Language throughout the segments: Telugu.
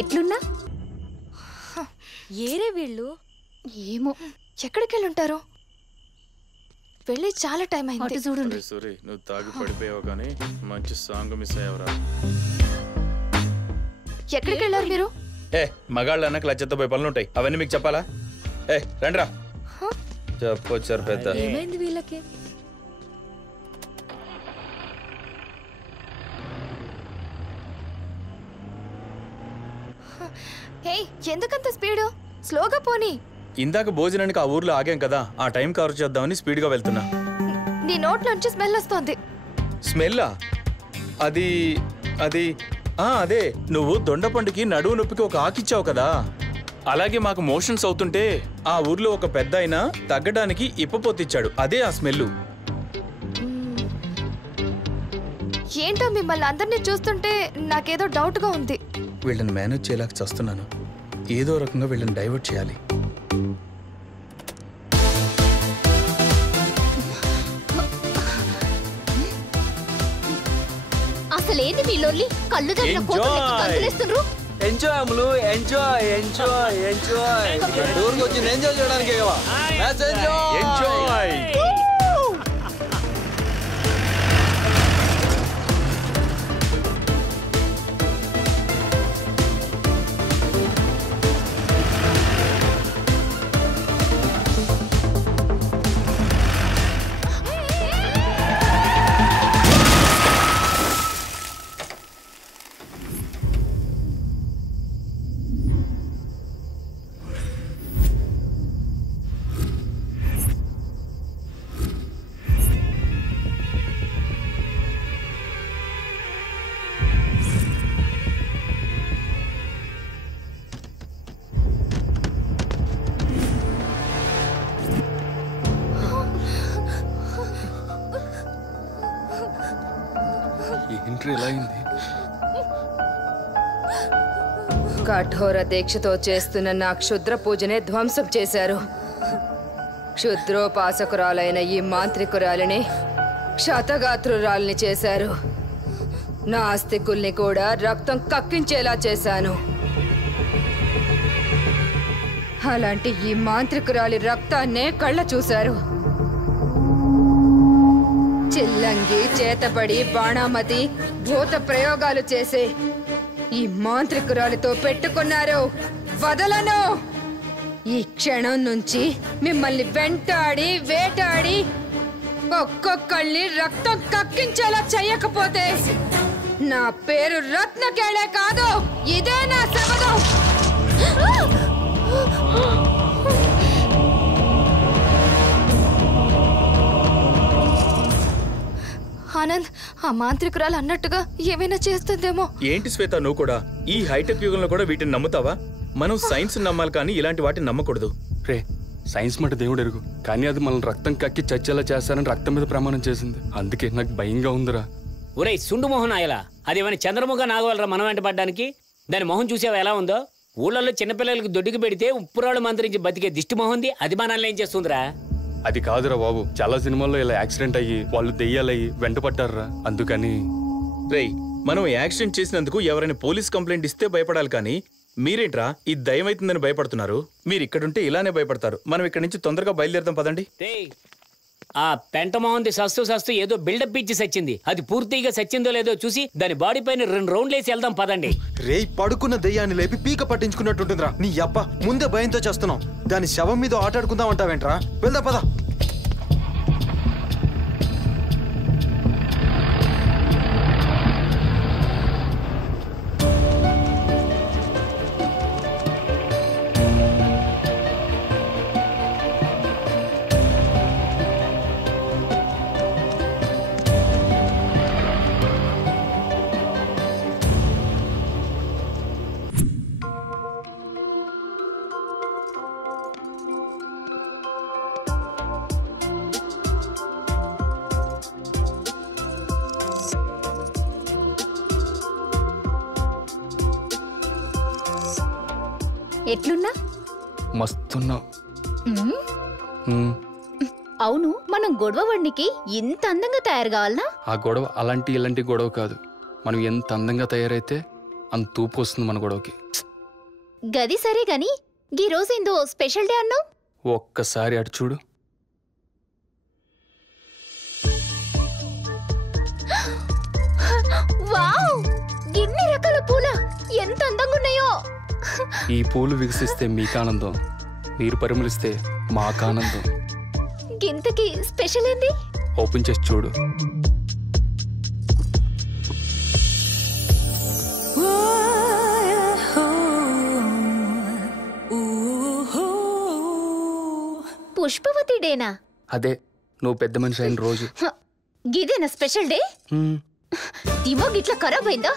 ఎట్లున్నా ఏరే వీళ్ళు ఏమో ఎక్కడికి వెళ్ళుంటారు? వెళ్ళి చాలా టైం అయింది. చూడండి. సారీ నువ్వు తాగి పడిపోయావు కానీ మంచి సాంగ్ మిస్ అయ్యావురా. ఎక్కడికి వెళ్ళారు మీరు? మగాళ్ళు అన్నకు లచ్చతో పోయి పనులు ఉంటాయి, అవన్నీ మీకు చెప్పాలా? రండిరా చెప్పొచ్చారు పెద్ద. ఏమైంది వీళ్ళకి? ఎందుకంత స్పీడ్? స్లోగా పోనీ. ఇందాక భోజనానికి ఆ ఊర్లో ఆగాం కదా, ఆ టైం కవర్ చేద్దామని స్పీడ్ గా వెళ్తున్నా. నీ నోట్లోంచి స్మెల్ వస్తోంది. స్మెల్లా? అది అది అదే నువ్వు దొండపండుకి నడువు నొప్పికి ఒక ఆకిచ్చావు కదా, అలాగే మాకు మోషన్స్ అవుతుంటే ఆ ఊర్లో ఒక పెద్ద ఆయన తగ్గడానికి ఇప్పపోతిచ్చాడు, అదే ఆ స్మెల్. ఏంటో మిమ్మల్ని అందరినీ చూస్తుంటే నాకేదో డౌట్ గా ఉంది. వీళ్ళని మేనేజ్ చేయలేక చేస్తున్నాను, ఏదో రకంగా వీళ్ళని డైవర్ట్ చేయాలి. అసలేంది మీ లొల్లి? కళ్ళు జరిగిన కోతులేస్తున్నారు. ఎంజాయ్ అమ్ములు, ఎంజాయ్ ఎంజాయ్ ఎంజాయ్. టూర్కి వచ్చి ఎంజాయ్ చేయడానికి ఎంజాయ్. కఠోర దీక్షతో చేస్తున్న నా క్షుద్ర పూజనే ధ్వంసం చేశారు. క్షుద్రోపాసకురాలైన ఈ మాంత్రికురాలిని క్షతగాత్రురాలిని చేశారు. నా ఆస్తికుల్ని కూడా రక్తం కక్కించేలా చేశాను. అలాంటి ఈ మాంత్రికురాలి రక్తాన్నే కళ్ళ చూశారు. చిల్లంగి, చేతబడి, బాణామతి, భూత ప్రయోగాలు చేసే ఈ మాంత్రికురాలితో పెట్టుకున్నారు. వదలను. ఈ క్షణం నుంచి మిమ్మల్ని వెంటాడి వేటాడి ఒక్కొక్కళ్ళని రక్తం కక్కించేలా చెయ్యకపోతే నా పేరు రత్నకేళే కాదు, ఇదే నా శపథం. ఆనంద్, ఆ మాంత్రికురాలు అన్నట్టుగా ఏమైనా చేస్తుందేమో. ఏంటి శ్వేత నువ్వు కూడా? ఈ హైటెక్ యుగంలో కూడా వీటిని నమ్ముతావా? మనం సైన్స్ నమ్మాలి కానీ ఇలాంటి వాటిని నమ్మకూడదు. రే, సైన్స్ మాట దేవుడు ఎరుగు, కానీ అది మనల్ని రక్తం కక్కి చచ్చేలా చేస్తారని రక్తం మీద ప్రమాణం చేసింది. అందుకే నాకు భయంగా ఉందిరా. ఒరే సుండు మొహన్ ఆయలా, అదేమైనా చంద్రముఖ నాగవలరా మనం వెంట పడ్డానికి? దాని మొహం చూసావా ఎలా ఉందో? ఊళ్ళల్లో చిన్నపిల్లలకి దొడ్డికి పెడితే ఉప్పురాళ్ళు మంత్రించి బతికే దిష్టి మొహంది, అది మనల్ని ఏం చేస్తుందిరా? అది కాదురా బాబు, చాలా సినిమాల్లో ఇలా యాక్సిడెంట్ అయ్యి వాళ్ళు దెయ్యాలయ్యి వెంట పడ్డారా, అందుకని. రేయ్, మనం యాక్సిడెంట్ చేసినందుకు ఎవరైనా పోలీస్ కంప్లైంట్ ఇస్తే భయపడాలి కానీ మీరేంట్రా ఈ దయ్యం అవుతుందని భయపడుతున్నారు? మీరు ఇక్కడుంటే ఇలానే భయపడతారు. మనం ఇక్కడ నుంచి తొందరగా బయలుదేరదాం పదండి. ఆ పెంట మొహంది సస్తు ఏదో బిల్డప్ ఇచ్చి సచ్చింది. అది పూర్తిగా సచ్చిందో లేదో చూసి దాని బాడీ పైన 2 రౌండ్లు వేసి వెళ్దాం పదండి. రేయ్, పడుకున్న దెయ్యాన్ని లేపి పీక పట్టించుకున్నట్టుంటుందిరా. నీ అబ్బ ముందే భయంతో చేస్తున్నాం, దాని శవం మీద ఆటాడుకుందాం అంటావేంట్రా? వెళ్దా పద. ఎట్లున్నా? మస్తున్నావు. అవును, మనం గొడవ వాడికి ఇంత అందంగా తయారు కావాలనా? ఆ గొడవ అలాంటి ఇలాంటి గొడవ కాదు. మనం ఎంత అందంగా తయారైతే అంత తూపు వస్తుంది మన గొడవకి. గది సరే గాని ఈ రోజు ఏందో స్పెషల్ డే అన్నావు. ఒక్కసారి అటు చూడు. వావ్, ఇన్ని రకాల పూల ఎంత అందంగా ఉన్నాయో. ఈ పూలు వికసిస్తే మీకు ఆనందం, మీరు పరిమళిస్తే మాకు ఆనందం. ఇంతకీ స్పెషల్ ఏంది? ఓపెన్ చేసి చూడు. పుష్పవతి డేనా? అదే నువ్వు పెద్ద మనిషి అయిన రోజు. గిదేనా స్పెషల్ డే? దిమో గిట్లా ఖరాబ్ అయిందా?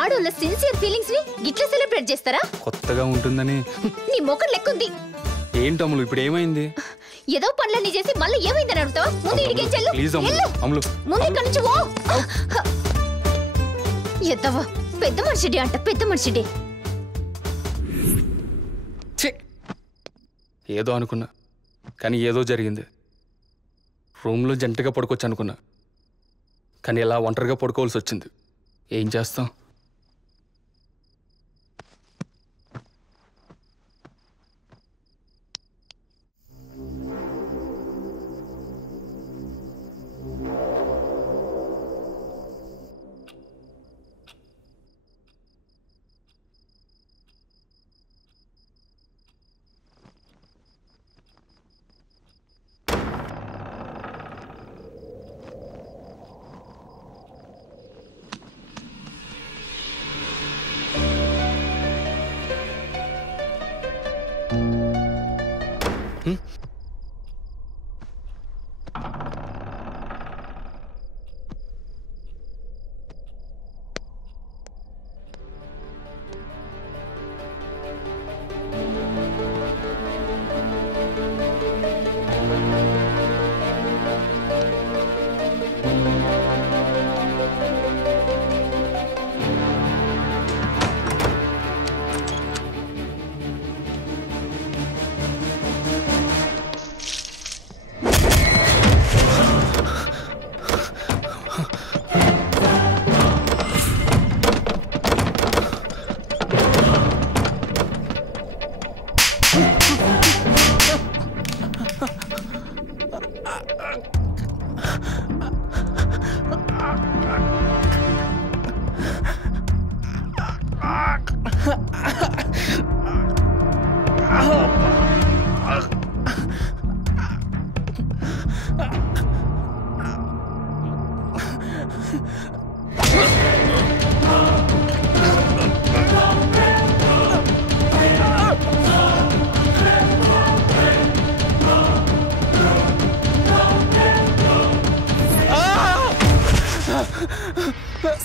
ఆడోళ్ళ సిన్సియర్ ఫీలింగ్స్ ని గిట్లా సెలబ్రేట్ చేస్తారా? కొత్తగా ఉంటుందని. నీ మొక్కలు లెక్కుంది. ఏంటమ్ములు ఇప్పుడు ఏమైంది? ఏదో పనులన్నీ చేసి మళ్ళీ ఏమైందని అడుగుతావా? ముందు ఇడికేం చెల్లు. ప్లీజ్ అమ్ములు. ముందు ఇక్కడి నుంచి ఓ. ఎద్దవా, పెద్ద మనిషి డే అంట, పెద్ద మనిషి డే. ఏదో అనుకున్నా, కానీ ఏదో జరిగింది. రూమ్లో జంటగా పడుకోవచ్చు అనుకున్నా, కానీ ఇలా ఒంటరిగా పడుకోవాల్సి వచ్చింది. ఏం చేస్తాం?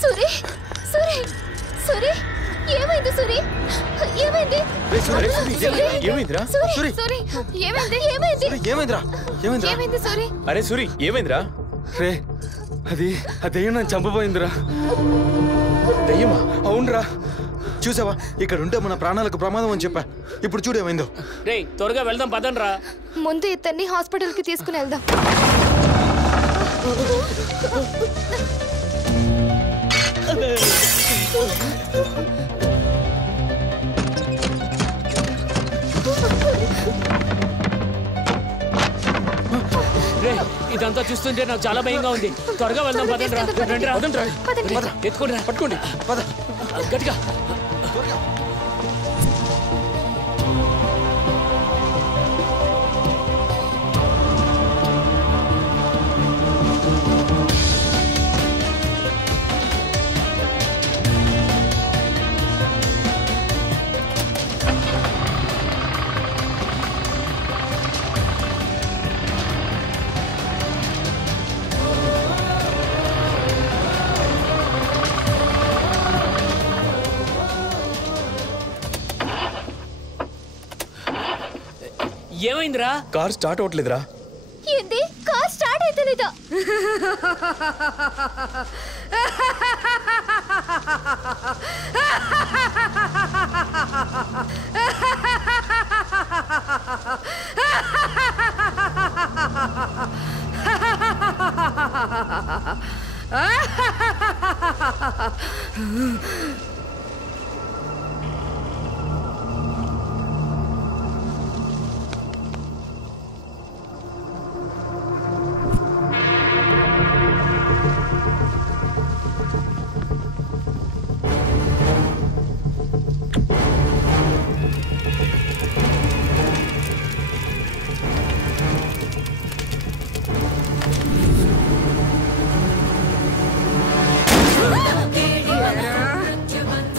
సూరి, సూరి, సూరి, ఏమైంది సూరి? ఏమైంది? ఏమైందిరా? సూరి, సూరి, ఏమైంది? ఏమైంది? ఏమైందిరా? ఏమైందిరా? ఏమైంది సూరి? అరే సూరి, ఏమైందిరా? రే, అది ఆ దెయ్యం నన్ను చంపబోయిందిరా. దయ్యమా? అవునరా, చూసావా, ఇక్కడ ఉంటే మన ప్రాణాలకు ప్రమాదం అని చెప్పా. ఇప్పుడు చూడు ఏమైందో. రేయ్, త్వరగా వెళ్దాం పదండ్రా. ముందు ఇతన్ని హాస్పిటల్ కి తీసుకుని వెళ్దాం. రే, ఇదంతా చూస్తుంటే నాకు చాలా భయంగా ఉంది. త్వరగా వెళ్దాం పదండ్రా. రండిరా. ఎత్తుకోండి, పట్టుకోండి. గట్టిగా. ఏమైందిరా? కార్ స్టార్ట్ అవ్వట్లేదురా. ఏంది? కార్ స్టార్ట్ అయితలేదా?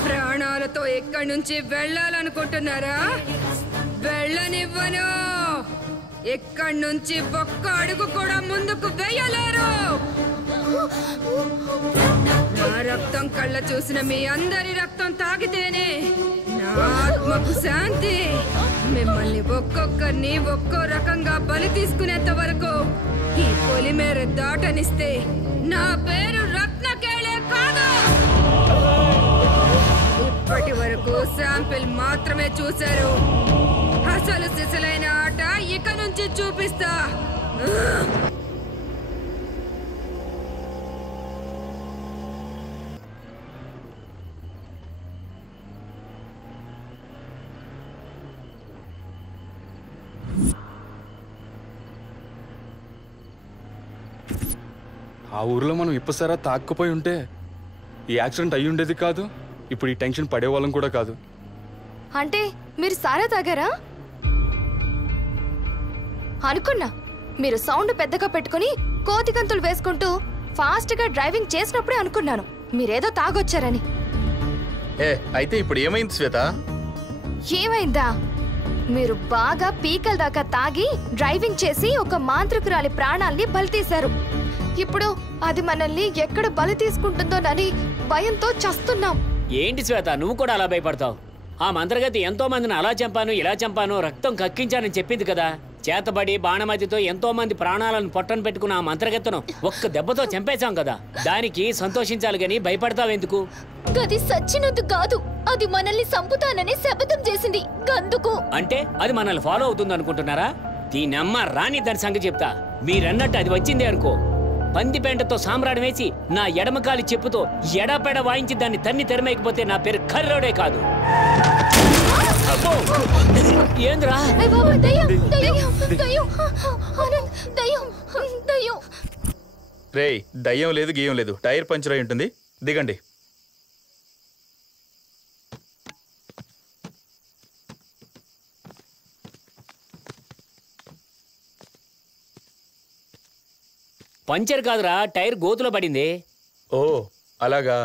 ప్రాణాలతో ఎక్కడి నుంచి వెళ్ళాలనుకుంటున్నారా? వెళ్ళనివ్వను. ఎక్కడి నుంచి ఒక్క అడుగు కూడా ముందుకు వేయలేరు. నా రక్తం కళ్ళ చూసిన మీ అందరి రక్తం తాగితేనే నా ఆత్మకు శాంతి. మిమ్మల్ని ఒక్కొక్కరిని ఒక్కో రకంగా బలి తీసుకునేంత వరకు ఈ పొలిమేర దాటనిస్తే నా పేరు రత్నకేళే కాదు. ఇప్పటి వరకు శాంపిల్ మాత్రమే చూశారు. అసలు సిసలైన ఆట ఇక నుంచి చూపిస్తా. ఆ ఊర్లో మనం ఇప్పసారా తాక్కుపోయి ఉంటే ఈ యాక్సిడెంట్ అయ్యి ఉండేది కాదు. ఇప్పుడు ఈ టెన్షన్ పడేవాళ్ళం కూడా కాదు. అంటే మీరు సారా తాగారా? అనుకున్నా మీరు సౌండ్ పెద్దగా పెట్టుకుని కోతి గంతులు వేసుకుంటూ ఫాస్ట్ గా డ్రైవింగ్ చేసినప్పుడే అనుకున్నాను మీరేదో తాగొచ్చారని. అయితే ఇప్పుడు ఏమైంది శ్వేత? ఏమైందా? మీరు బాగా పీకల దాకా తాగి డ్రైవింగ్ చేసి ఒక మాంత్రికురాలి ప్రాణాల్ని బలి తీశారు. ఇప్పుడు అది మనల్ని ఎక్కడ బలి తీసుకుంటుందోనని భయంతో చస్తున్నాం. ఏంటి శ్వేత, నువ్వు కూడా అలా భయపడతావు? ఆ మంత్రగతి ఎంతో మందిని అలా చంపాను ఇలా చంపాను రక్తం కక్కించానని చెప్పింది కదా. చేతబడి బాణమతితో ఎంతో మంది ప్రాణాలను పొట్టను పెట్టుకున్న ఆ మంత్రగత్తను ఒక్క దెబ్బతో చంపేశాం కదా. దానికి సంతోషించాలి గాని భయపడతావెందుకు? గది సచ్చినందుకు కాదు, అది మనల్ని సంపుతానని శపథం చేసింది గందుకు. అంటే అది మనల్ని ఫాలో అవుతుంది అనుకుంటున్నారా? దీనమ్మ రాని దాని సంగతి చెప్తా. మీరన్నట్టు అది వచ్చింది అనుకో, పందిపేంటతో సామ్రాడు వేసి నా ఎడమకాలి చెప్పుతో ఎడపెడ వాయించి దాన్ని తన్ని తెరమేకపోతే నా పేరు కర్రోడే కాదు. ఏంద్రా? రేయ్, దయ్యం లేదు గీయం లేదు, టైర్ పంచర్ అయి ఉంటుంది. దిగండి. పంచర్ కాదురా, టైర్ గోతులో పడింది. ఓ అలాగా.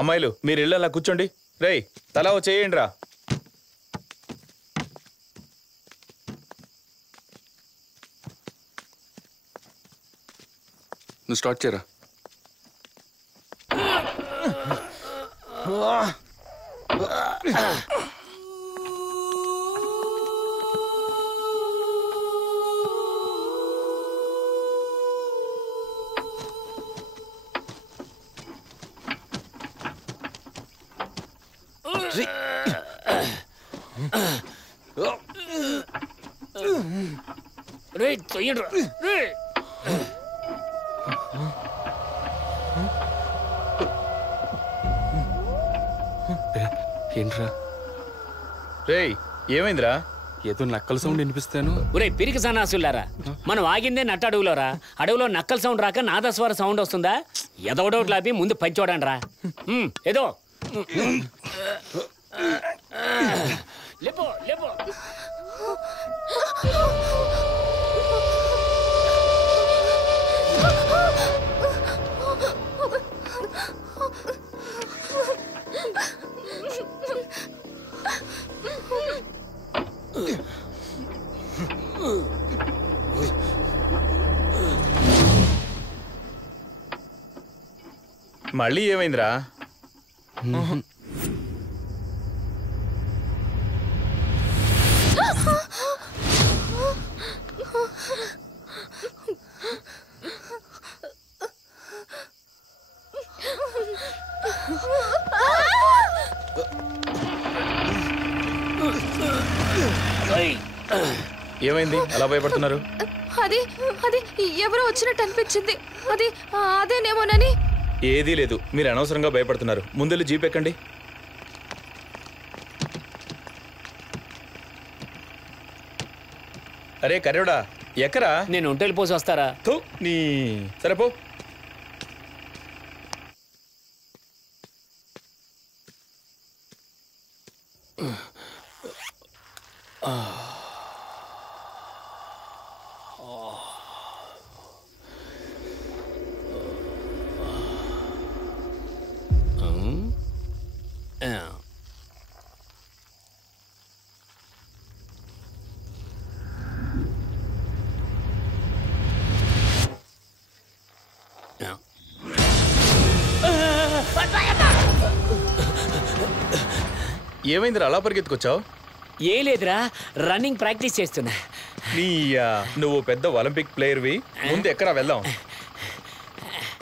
అమ్మాయిలు మీరు ఇళ్ళ కూర్చోండి. రేయ్, తలా చేయండి రా. నువ్వు స్టార్ట్ చేయరా. ఏంట్రా? రేయ్, ఏమైందిరా? ఏదో నక్కల సౌండ్ వినిపిస్తాను. ఒరే పిరికి సన్నాసులారా, మనం ఆగిందే నట్ట అడవులోరా. అడవులో నక్కల సౌండ్ రాక నాదస్వర సౌండ్ వస్తుందా? ఎదవడోట్లు ఆపి ముందు పంచోడండి రా. ఏదో లేపో లేపో. మళ్ళీ ఏమైందిరా? ఏమైంది అలా భయపడుతున్నారు? అది అది ఎవరో వచ్చినట్టు అనిపించింది. అది అదేనేమోనని. ఏదీ లేదు, మీరు అనవసరంగా భయపడుతున్నారు. ముందెళ్ళి జీప్ ఎక్కండి. అరే కర్రోడా ఎక్కరా? నేను ఒంటెలు పోసి వస్తారా? నీ సరేపో. ఏమైందిరా అలా పరిగెత్తుకొచ్చావు? ఏ లేదురా, రన్నింగ్ ప్రాక్టీస్ చేస్తున్నా. నువ్వు పెద్ద ఒలింపిక్ ప్లేయర్వి, ముందు ఎక్కడా వెళ్దాం.